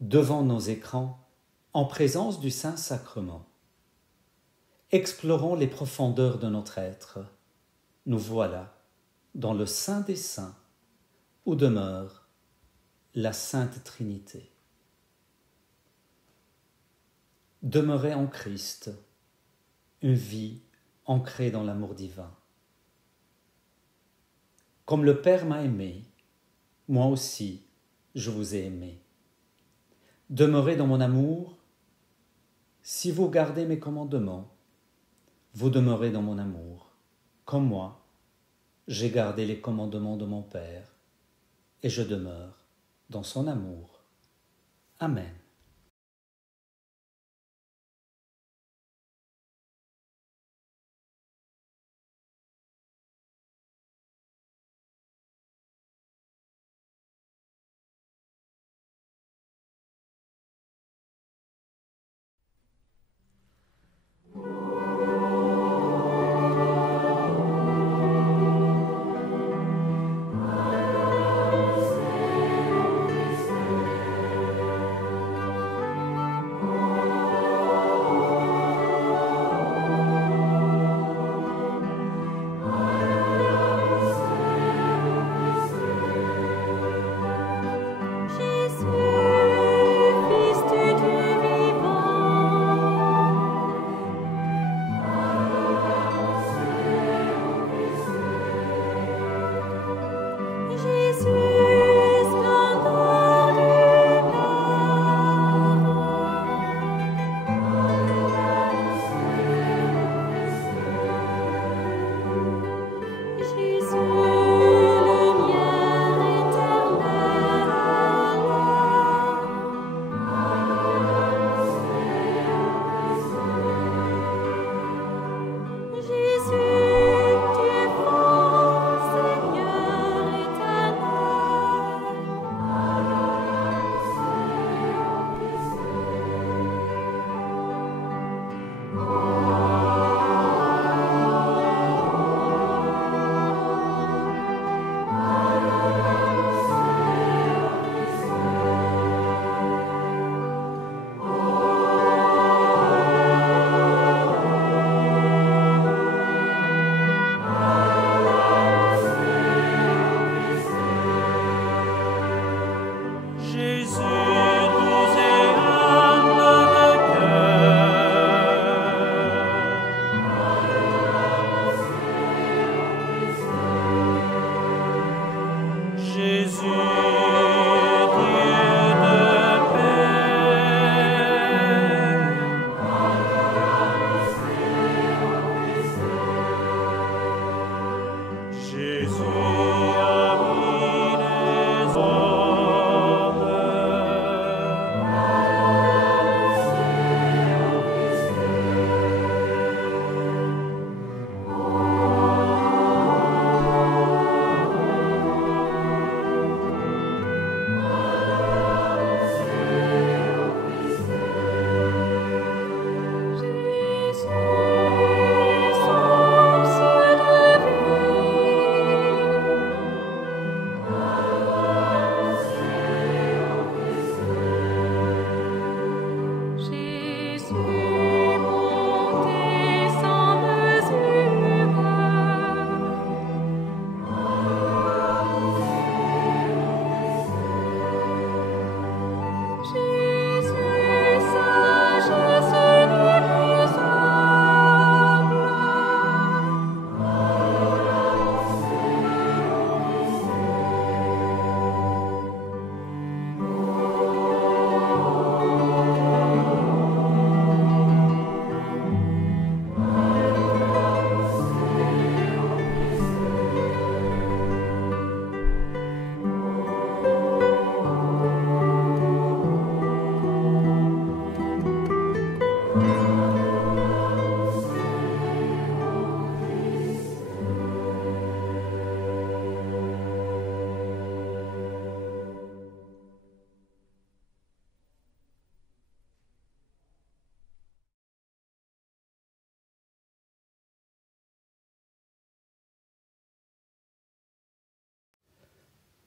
devant nos écrans, en présence du Saint-Sacrement. Explorons les profondeurs de notre être. Nous voilà dans le Saint des Saints, où demeure la Sainte Trinité. Demeurer en Christ, une vie ancrée dans l'amour divin. Comme le Père m'a aimé, moi aussi je vous ai aimé. Demeurez dans mon amour. Si vous gardez mes commandements, vous demeurez dans mon amour, comme moi, j'ai gardé les commandements de mon Père, et je demeure dans son amour. Amen.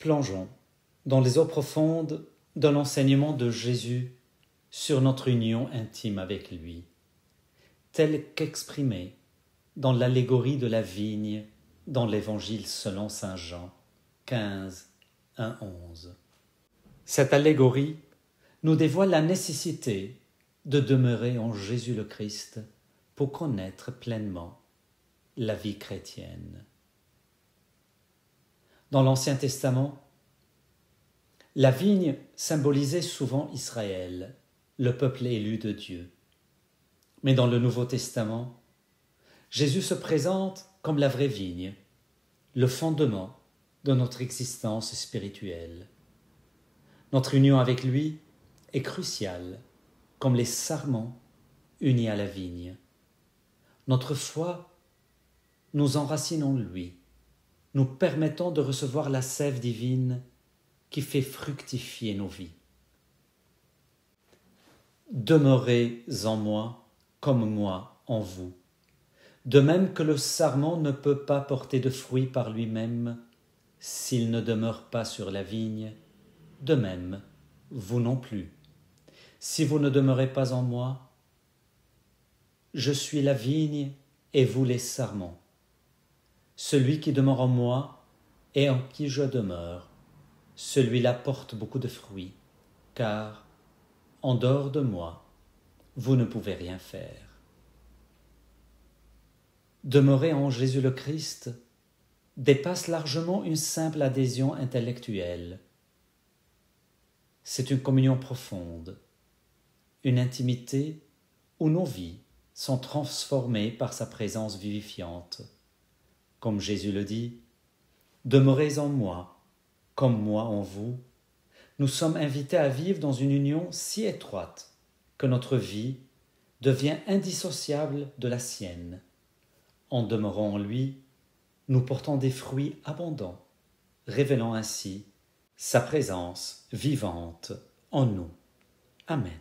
Plongeons dans les eaux profondes de l'enseignement de Jésus sur notre union intime avec lui, tel qu'exprimé dans l'allégorie de la vigne dans l'Évangile selon saint Jean 15, 1-11. Cette allégorie nous dévoile la nécessité de demeurer en Jésus le Christ pour connaître pleinement la vie chrétienne. Dans l'Ancien Testament, la vigne symbolisait souvent Israël, le peuple élu de Dieu. Mais dans le Nouveau Testament, Jésus se présente comme la vraie vigne, le fondement de notre existence spirituelle. Notre union avec lui est cruciale, comme les sarments unis à la vigne. Notre foi nous enracine en lui, nous permettant de recevoir la sève divine qui fait fructifier nos vies. Demeurez en moi comme moi en vous. De même que le sarment ne peut pas porter de fruits par lui-même s'il ne demeure pas sur la vigne, de même, vous non plus. Si vous ne demeurez pas en moi, je suis la vigne et vous les sarments. Celui qui demeure en moi et en qui je demeure, celui-là porte beaucoup de fruits, car, en dehors de moi, vous ne pouvez rien faire. Demeurer en Jésus le Christ dépasse largement une simple adhésion intellectuelle. C'est une communion profonde, une intimité où nos vies sont transformées par sa présence vivifiante. Comme Jésus le dit, « Demeurez en moi, comme moi en vous ». Nous sommes invités à vivre dans une union si étroite que notre vie devient indissociable de la sienne. En demeurant en lui, nous portons des fruits abondants, révélant ainsi sa présence vivante en nous. Amen.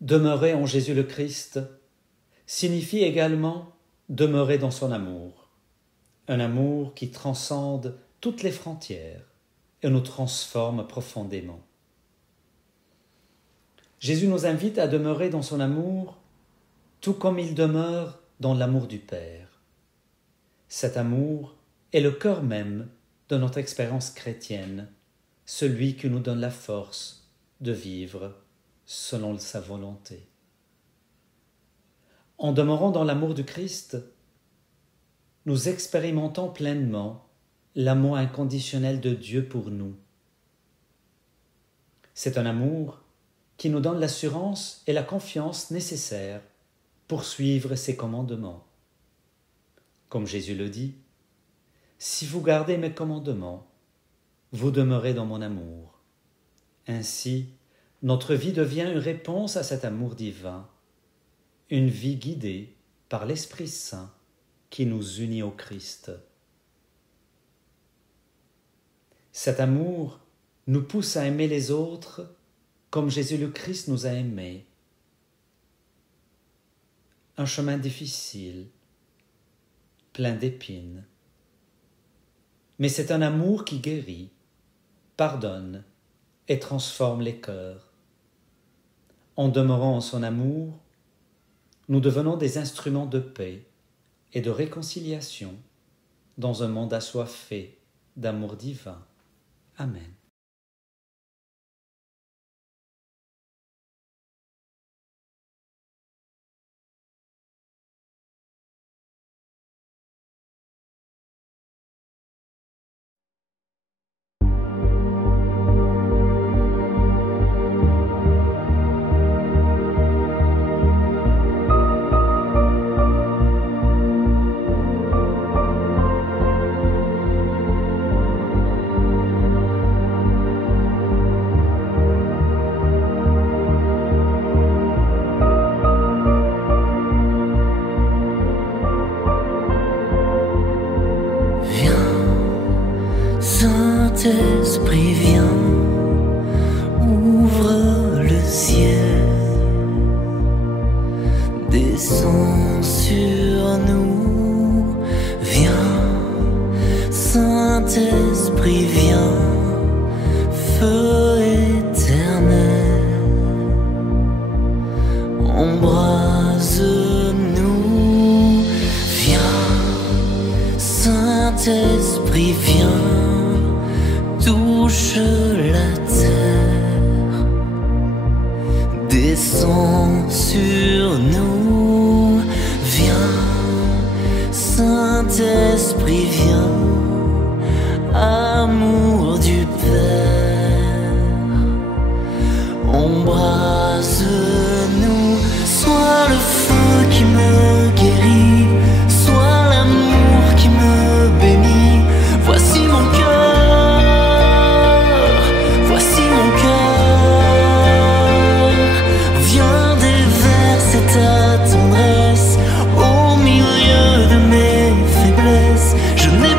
demeurer en Jésus le Christ signifie également demeurer dans son amour, un amour qui transcende toutes les frontières et nous transforme profondément. Jésus nous invite à demeurer dans son amour tout comme il demeure dans l'amour du Père. Cet amour est le cœur même de notre expérience chrétienne, celui qui nous donne la force de vivre selon sa volonté. En demeurant dans l'amour du Christ, nous expérimentons pleinement l'amour inconditionnel de Dieu pour nous. C'est un amour qui nous donne l'assurance et la confiance nécessaires pour suivre ses commandements. Comme Jésus le dit, « Si vous gardez mes commandements, vous demeurez dans mon amour. » Ainsi, notre vie devient une réponse à cet amour divin, une vie guidée par l'Esprit Saint qui nous unit au Christ. Cet amour nous pousse à aimer les autres comme Jésus le Christ nous a aimés. Un chemin difficile, plein d'épines. Mais c'est un amour qui guérit, pardonne et transforme les cœurs. En demeurant en son amour, nous devenons des instruments de paix et de réconciliation dans un monde assoiffé d'amour divin. Amen. Saint-Esprit, viens, ouvre le ciel, descends sur nous, viens, Saint-Esprit, viens, feu éternel, embrase-nous, viens, Saint-Esprit, viens, touche la terre, descends sur nous, viens, Saint-Esprit, viens, amour du Père, embrase-nous, sois le feu qui me guérit, sois l'amour qui me bénit, voici mon cœur. Ta tendresse au milieu de mes faiblesses, je n'ai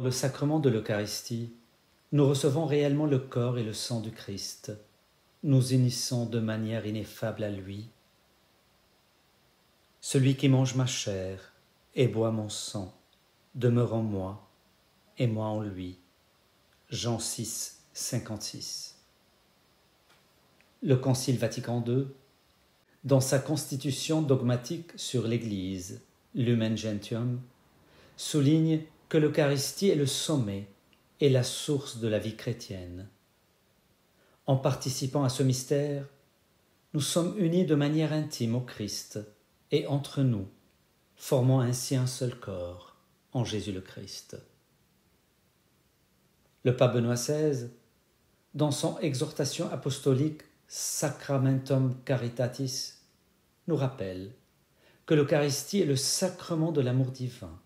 Dans le sacrement de l'Eucharistie, nous recevons réellement le corps et le sang du Christ, nous unissons de manière ineffable à lui. Celui qui mange ma chair et boit mon sang demeure en moi et moi en lui. Jean 6, 56. Le Concile Vatican II, dans sa constitution dogmatique sur l'Église, Lumen Gentium, souligne que l'Eucharistie est le sommet et la source de la vie chrétienne. En participant à ce mystère, nous sommes unis de manière intime au Christ et entre nous, formant ainsi un seul corps en Jésus le Christ. Le pape Benoît XVI, dans son exhortation apostolique Sacramentum Caritatis, nous rappelle que l'Eucharistie est le sacrement de l'amour divin.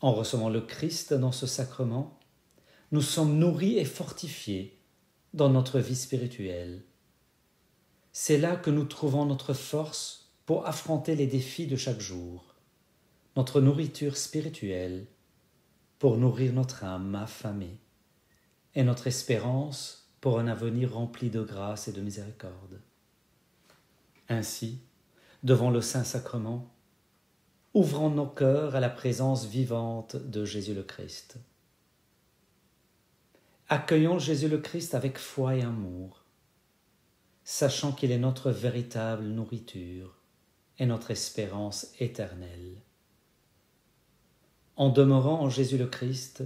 En recevant le Christ dans ce sacrement, nous sommes nourris et fortifiés dans notre vie spirituelle. C'est là que nous trouvons notre force pour affronter les défis de chaque jour, notre nourriture spirituelle pour nourrir notre âme affamée et notre espérance pour un avenir rempli de grâce et de miséricorde. Ainsi, devant le Saint-Sacrement, ouvrons nos cœurs à la présence vivante de Jésus le Christ. Accueillons Jésus le Christ avec foi et amour, sachant qu'il est notre véritable nourriture et notre espérance éternelle. En demeurant en Jésus le Christ,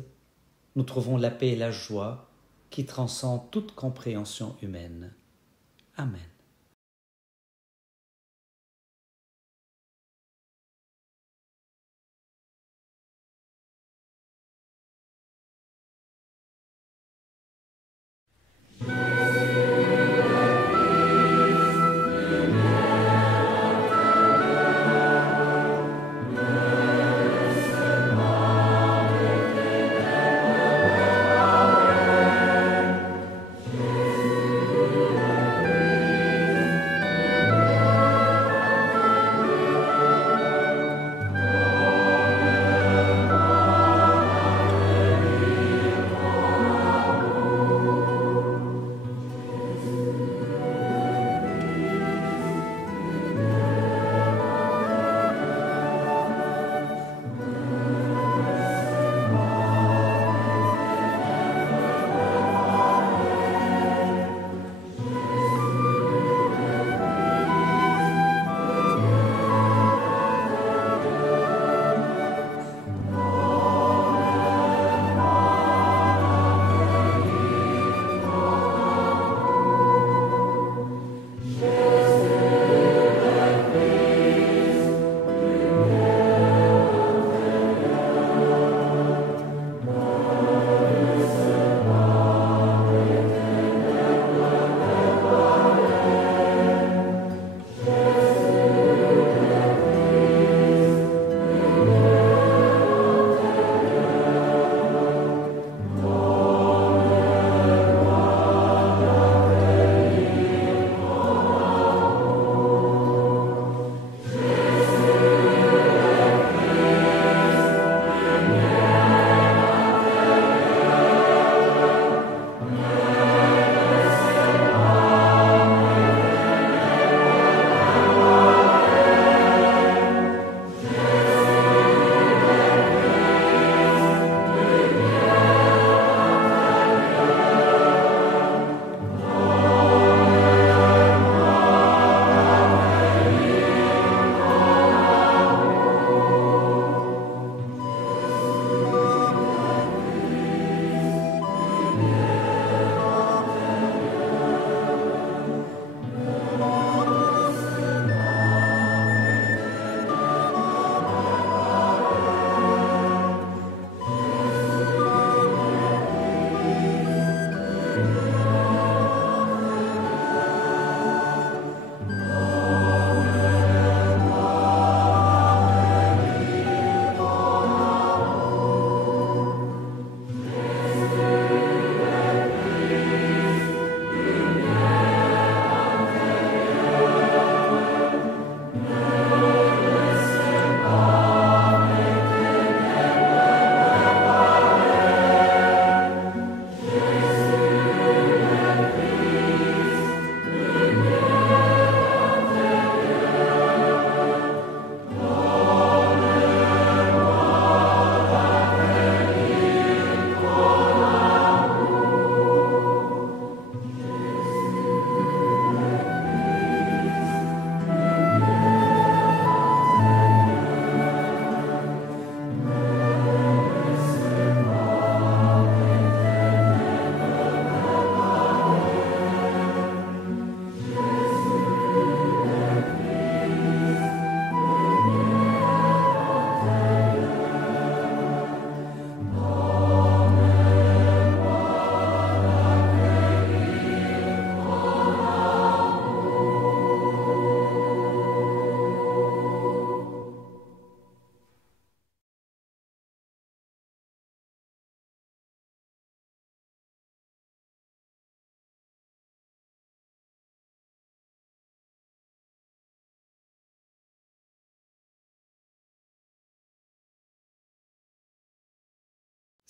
nous trouvons la paix et la joie qui transcendent toute compréhension humaine. Amen.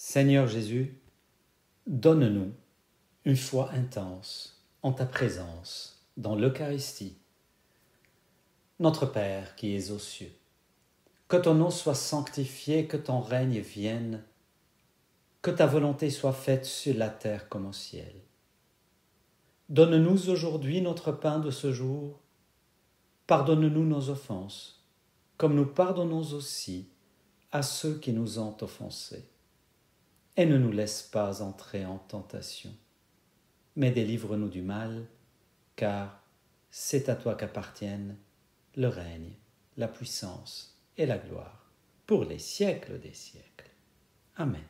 Seigneur Jésus, donne-nous une foi intense en ta présence dans l'Eucharistie. Notre Père qui es aux cieux, que ton nom soit sanctifié, que ton règne vienne, que ta volonté soit faite sur la terre comme au ciel. Donne-nous aujourd'hui notre pain de ce jour. Pardonne-nous nos offenses, comme nous pardonnons aussi à ceux qui nous ont offensés. Et ne nous laisse pas entrer en tentation, mais délivre-nous du mal, car c'est à toi qu'appartiennent le règne, la puissance et la gloire, pour les siècles des siècles. Amen.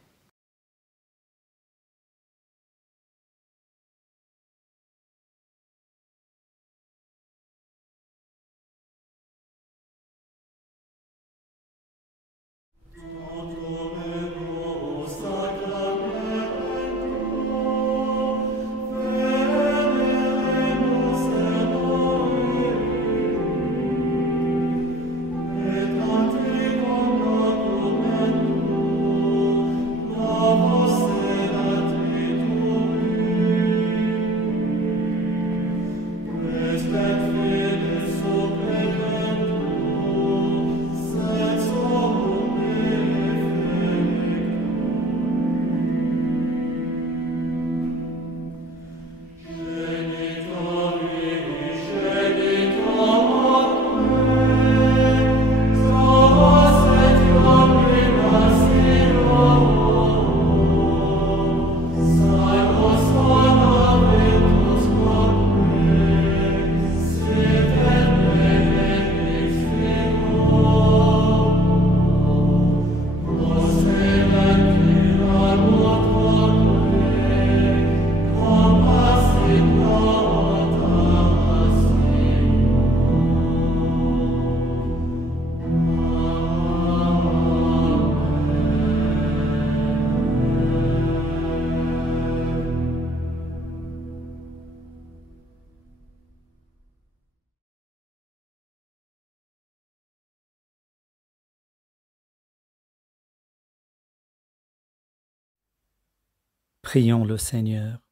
Prions le Seigneur.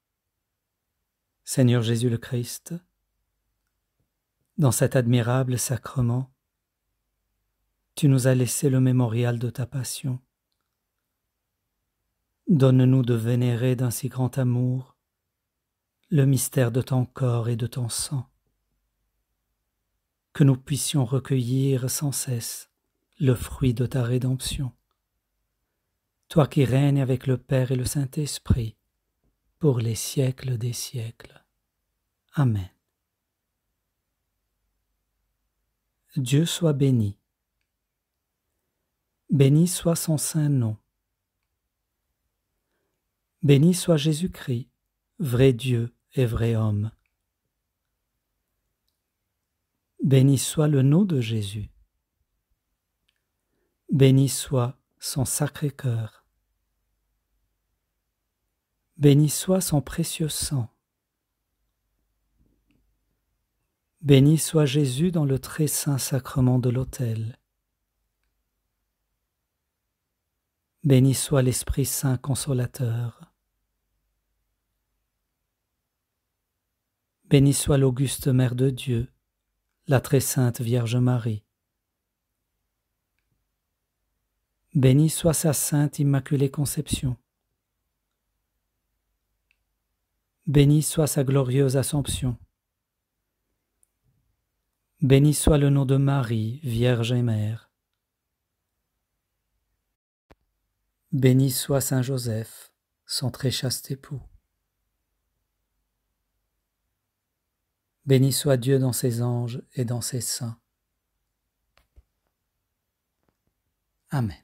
Seigneur Jésus le Christ, dans cet admirable sacrement, tu nous as laissé le mémorial de ta passion. Donne-nous de vénérer d'un si grand amour le mystère de ton corps et de ton sang, que nous puissions recueillir sans cesse le fruit de ta rédemption. Toi qui règnes avec le Père et le Saint-Esprit, pour les siècles des siècles. Amen. Dieu soit béni. Béni soit son saint nom. Béni soit Jésus-Christ, vrai Dieu et vrai homme. Béni soit le nom de Jésus. Béni soit son sacré cœur. Béni soit son précieux sang. Béni soit Jésus dans le très saint sacrement de l'autel. Béni soit l'Esprit Saint consolateur. Béni soit l'auguste Mère de Dieu, la très sainte Vierge Marie. Béni soit sa sainte Immaculée Conception. Béni soit sa glorieuse Assomption. Béni soit le nom de Marie, Vierge et Mère. Béni soit Saint Joseph, son très chaste époux. Béni soit Dieu dans ses anges et dans ses saints. Amen.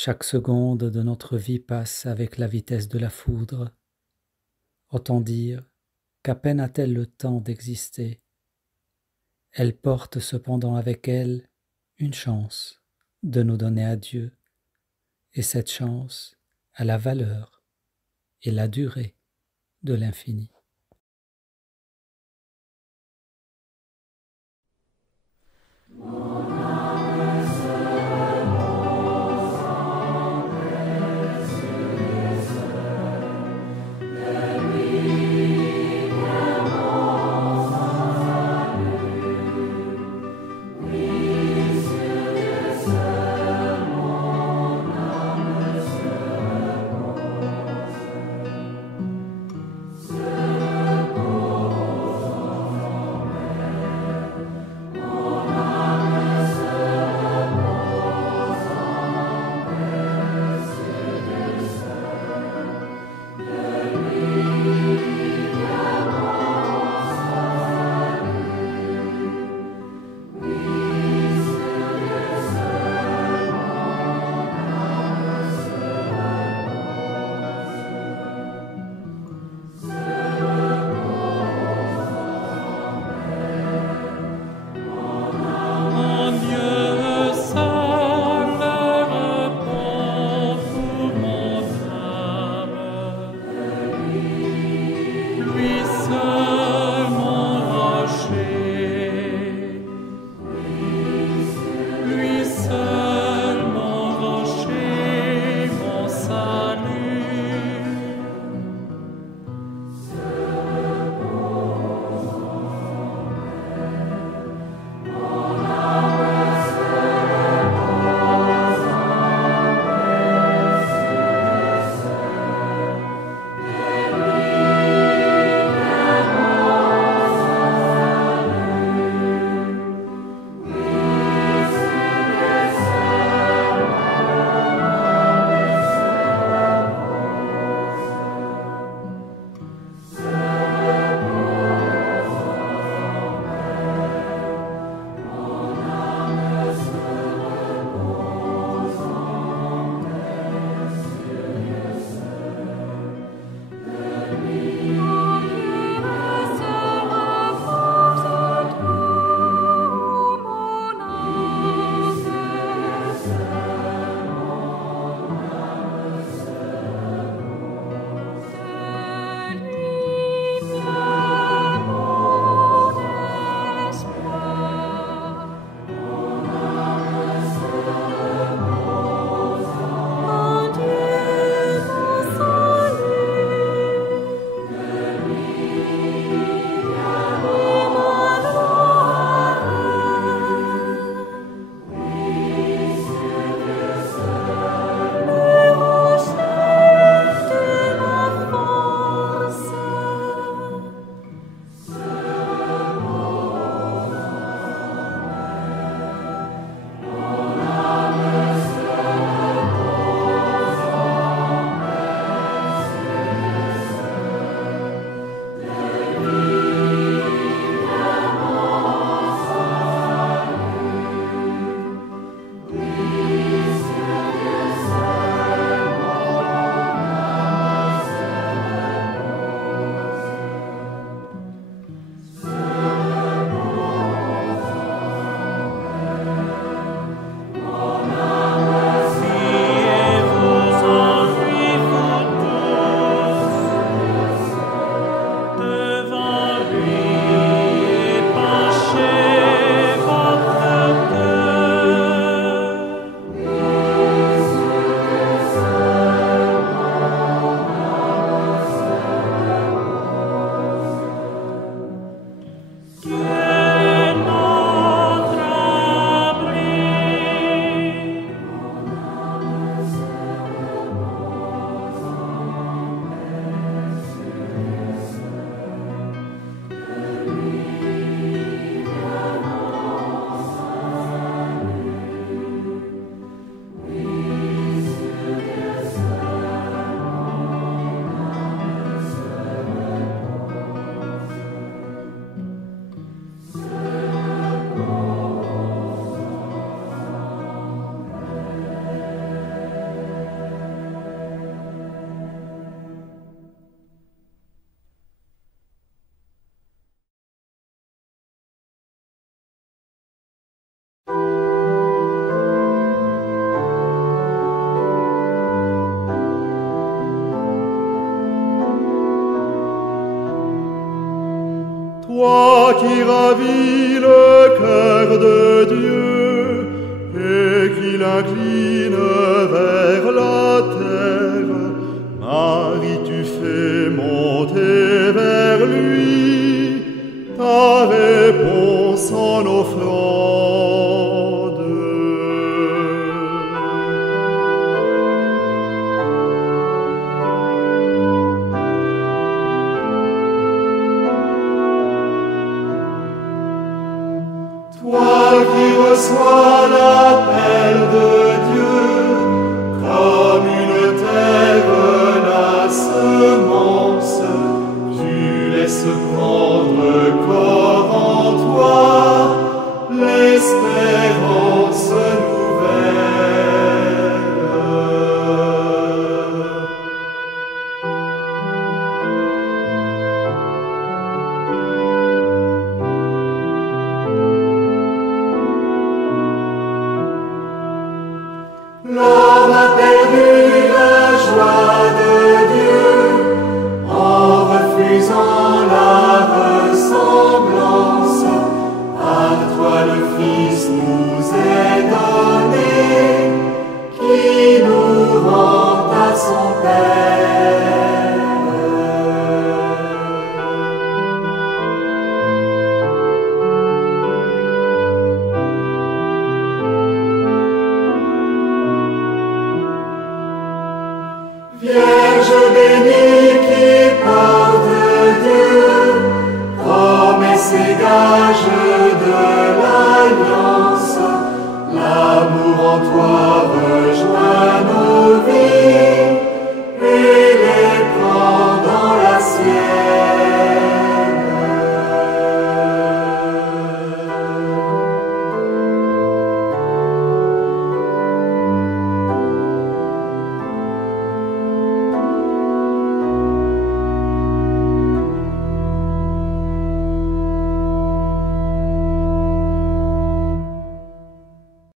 Chaque seconde de notre vie passe avec la vitesse de la foudre. Autant dire qu'à peine a-t-elle le temps d'exister. Elle porte cependant avec elle une chance de nous donner adieu, et cette chance a la valeur et la durée de l'infini. Seul qui ravis le cœur de Dieu et qui l'incline vers la terre, Marie, tu fais monter vers lui ta réponse en offrande. Toi qui reçois l'appel de Dieu, comme une terre la semence, tu laisses prendre corps en toi l'espérance nouvelle. L'homme a perdu la joie de Dieu en refusant la ressemblance. À toi le Fils nous est donné, qui nous rend à son Père. Vierge bénie,